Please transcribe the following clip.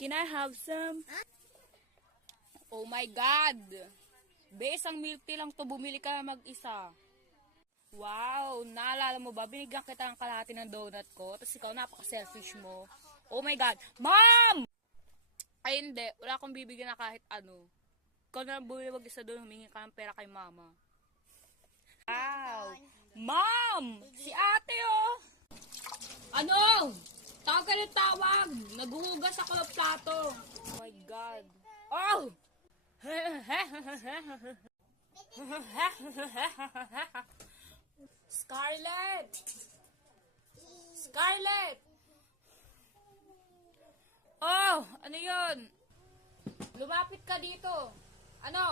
Can I have some? Oh my God! Be, isang milk tea lang to, bumili ka mag-isa. Wow, naalala mo ba? Binigyan kita ng kalahati ng donut ko, tapos ikaw napaka-selfish mo. Oh my God! Mom! Ay hindi, wala akong bibigyan na kahit ano. Ikaw na lang bumili mag-isa doon, humingi ka ng pera kay mama. Wow! Mom! Si ate oh! Ano? Tawag ka ng tawag! Naghuhugas ako ng plato. Oh my God! Oh! Scarlett! Scarlett! Oh! Ano yun? Lumapit ka dito. Ano?